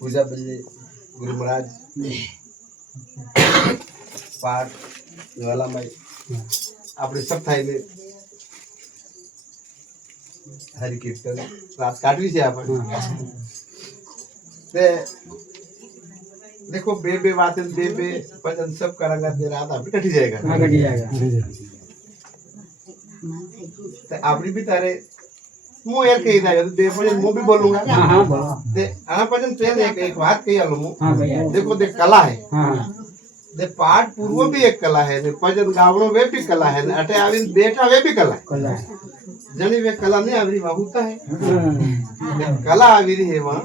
पूजा बल्ले गुरु महाराज पाठ ज्वालामाई આપણે सब થાય ને હરિ કીર્તન રાત કાઢવી છે આપણે તે देखो बे बात बे भजन सब करेंगे तो रात आपकी कटी जाएगा तो आपनी भी तारे मुँह यार कही था तो बे भजन मुँह भी बोलूंगा ते आना भजन तो एक बात कही आलो मुँह देखो देख कला है दे पाठ पूर्व भी एक कला है दे भजन गावनो वे भी कला है अटे आविन बेटा वे भी कला है जनी वे कला नहीं आवी वहाँ होता है कला आवी रही है वहाँ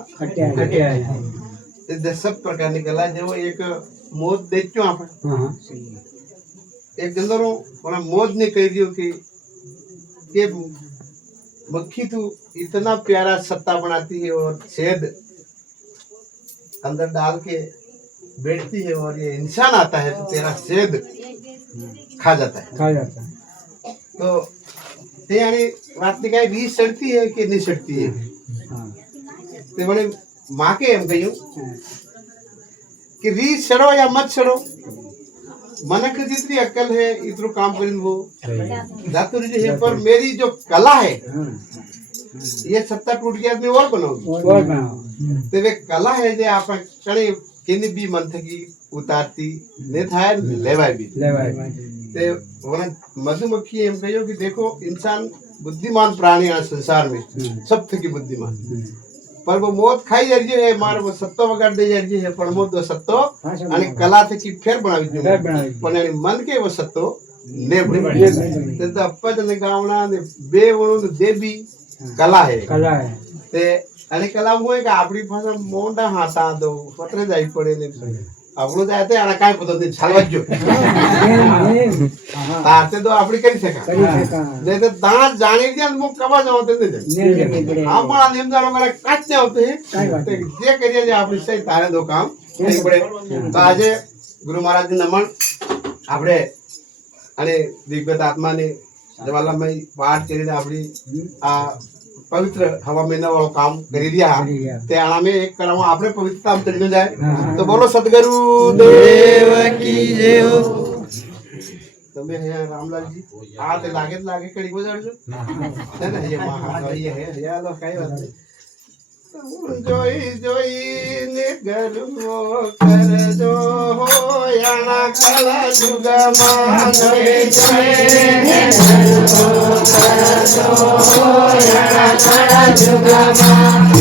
सब प्रकार की कला जो एक मोद देखो आप एक जंदरो ओना मोद ने कह दियो कि मक्खी तू इतना प्यारा सत्ता बनाती है और शहद अंदर डाल के बैठती है और ये इंसान आता है तो तेरा शहद खा जाता है तो ते यानी बात नहीं कहीं बीज सड़ती है कि नहीं सड़ती है ते बड़े माँ के हम कहियो कि रीत सड़ो या मत सड़ो मनक जितनी अक्ल है इतना काम करें वो धातुरी है पर मेरी जो कला है ये सत्ता टूट गया आदमी और बनाओगी तो वे कला है जो आप कहीं किन्हीं भी मंथकी उतारती नहीं था लेवाई भी ते वरन मधुमक्खी हम कहियो कि देखो इंसान बुद्धिमान प्राणी है संसार में सब थकी बुद्धिमान पर वो मौत खाई जा रही है मार वो सत्तो वगैरह दे जा रही है पर मौत वो सत्तो आणि कला थे की फेर बनावी जो पण आणि मन के वो सत्तो ने बनावी ते तो अपज ने गावना ने बे वणो देवी कला है ते आणि कला होय का आपली भाषा मोंडा हाता दो पत्रे जाई पडे ने આપણો જાય તે આના કાઈ પતો નથી છાલવાજો તારતે તો આપડી કરી શકા નહીં તો દાંત જાણી દે ને મુ કવા જાવ તે નહીં આપણા નિયમ જાણો કરે કાચ ને આવતે જે કરીએ જે આપણી સહી તારે દો કામ નહીં પડે તો આજે ગુરુ મહારાજ ને નમન આપણે અને દિગ્ગજ આત્માને જવાલામાઈ પાઠ કરીને આપણી આ पवित्र हवा महीना वाला काम करी दिया ते आना में एक करावा आपने पवित्रता हम चढ़ने जाए तो बोलो सतगुरु देव की जय हो तुम्हें है रामलाल जी आते लागे कड़ी को जाड़ जो है ना ये महाकाय है या लो काय बात जोई ने गरुओ कर जो हो याना कला जुगा मान जोई ने गरुओ कर जो हो याना कला जुगा मान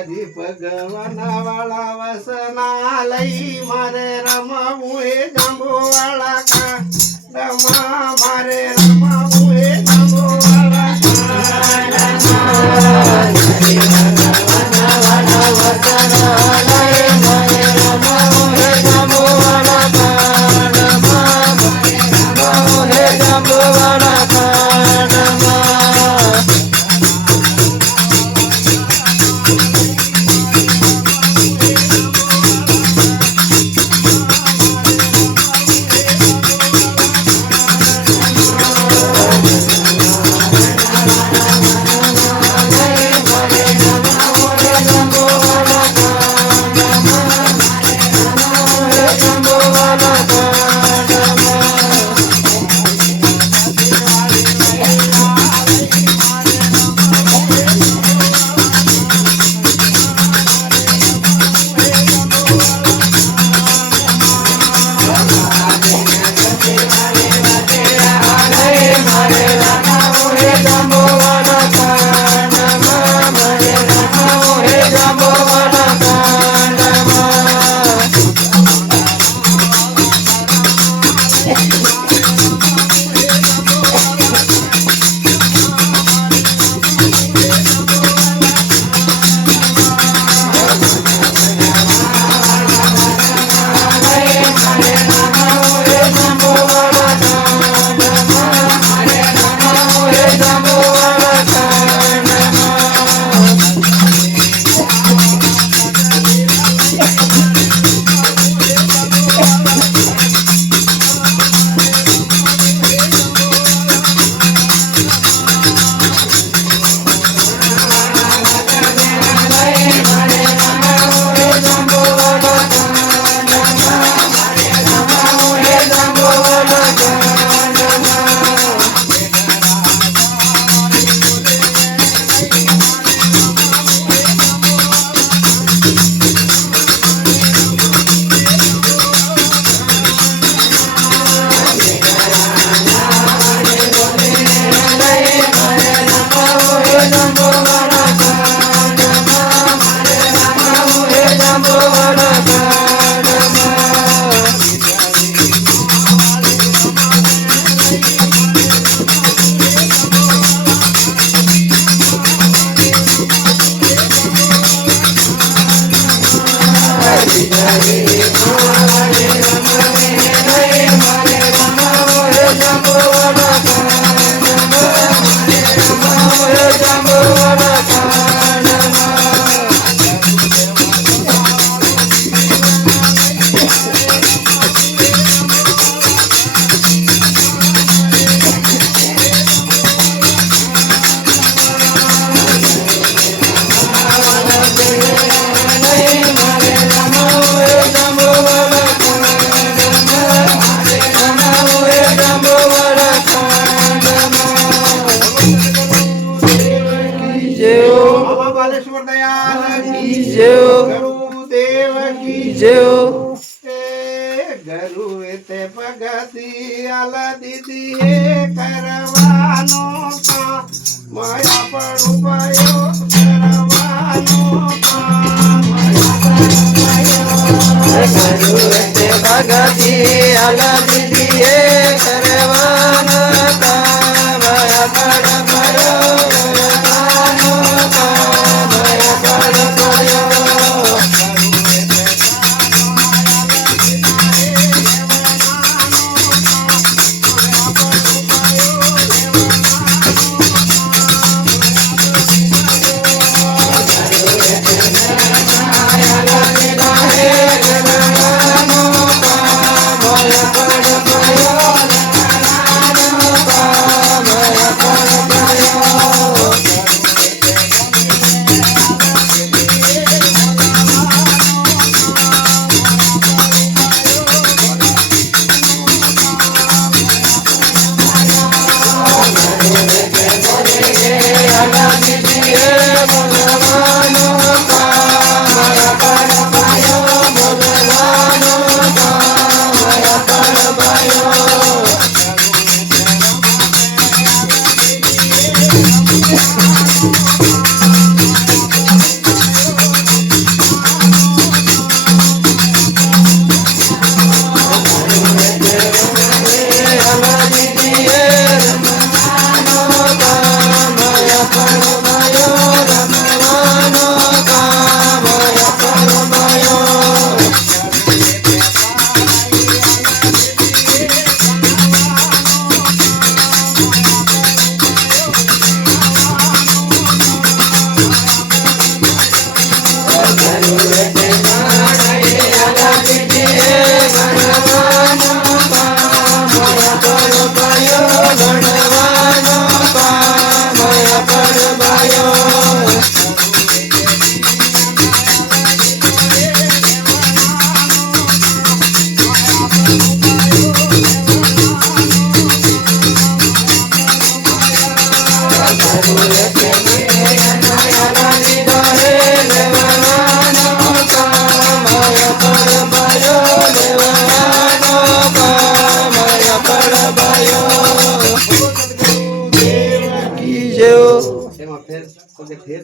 હરિ ભગવાન વાળા વસના લઈ મારે રમવું એ જાંબુવાળા કાંડમાં મારે રમવું એ જાંબુવાળા કાંડમાં હરિ ભગવાન વાળા વસના લઈ મારે રમવું એ જાંબુવાળા કાંડમાં રમવું એ જાંબુવાળા કાંડમાં ગુરુ તે ભગતી આલ દીદી હે કરવાનો માયા પણ ઉપાયો કરવાનો ગુરુ તે ભગતી આલ દીદી હે કરવાનો માયા પણ ઉપાયો કરવાનો માયા પણ ઉપાયો એમાં ફેર પગે ફેર